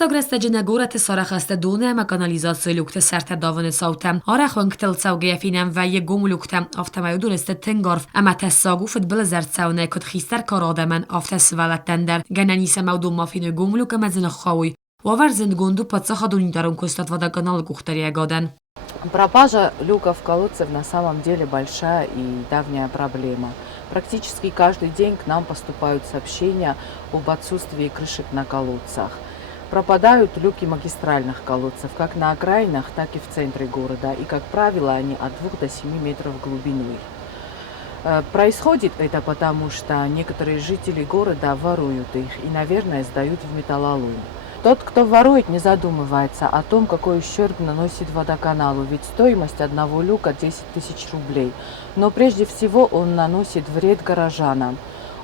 Festogreste genegorete saraxeste done kanalizatsiya lukte serte davane sautem. Araxon ktel saugefinem ve ye gomlukte aftemay dureste tengarf ama tessagufet belezertsaune kod khister karademen aftesvalettender. Genenise mawdu mafine gomluke mezin khawi. Waverzend gondу подсахадуни дарун костат вода канал кухтария годен. Пропажа люков колодцев на самом деле большая и давняя проблема. Практически каждый день к нам поступают сообщения об отсутствии крышек на колодцах. Пропадают люки магистральных колодцев как на окраинах, так и в центре города. И, как правило, они от 2 до 7 метров глубиной. Происходит это потому, что некоторые жители города воруют их и, наверное, сдают в металлолом. Тот, кто ворует, не задумывается о том, какой ущерб наносит водоканалу, ведь стоимость одного люка 10 тысяч рублей. Но прежде всего он наносит вред горожанам.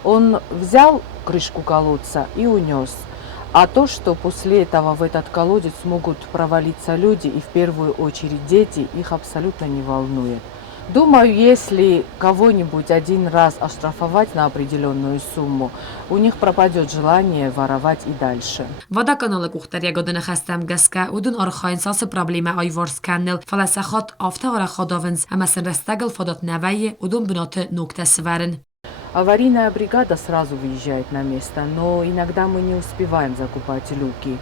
Он взял крышку колодца и унес. А то, что после этого в этот колодец могут провалиться люди и в первую очередь дети, их абсолютно не волнует. Думаю, если кого-нибудь один раз оштрафовать на определенную сумму, у них пропадет желание воровать и дальше. Водоканалы кухтария годен хастам гаска удун архайн сас проблема айворс каннел фаласахат афта арахадовенс амасен растагл фадат навае удун бнате нукта сварен. Аварийная бригада сразу выезжает на место, но иногда мы не успеваем закупать люки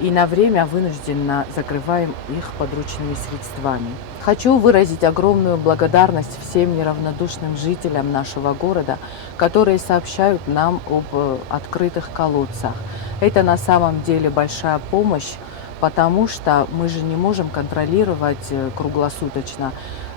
и на время вынужденно закрываем их подручными средствами. Хочу выразить огромную благодарность всем неравнодушным жителям нашего города, которые сообщают нам об открытых колодцах. Это на самом деле большая помощь, потому что мы же не можем контролировать круглосуточно,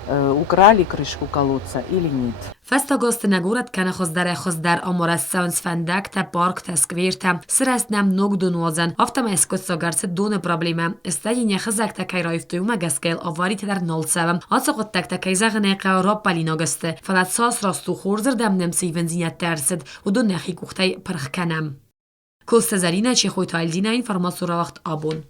украли крышку колодца или нет. Festagast negurat kene хоздер аморас саунс фендак та парк та сквер та срас нам ног дунозен афта мескот сагарс дونه проблема استاینه خزک تا کی رایفتو مگسکل آواری در 07 آسقط تک تک زغنه قراب پلیناگسته فلات ساس راستو خورزر دم نمسی ونزینت درسد و دو نخی کوخته پرخ کنم کل سزرینه چه خوی تایلزینه این فرماسو را وقت آبون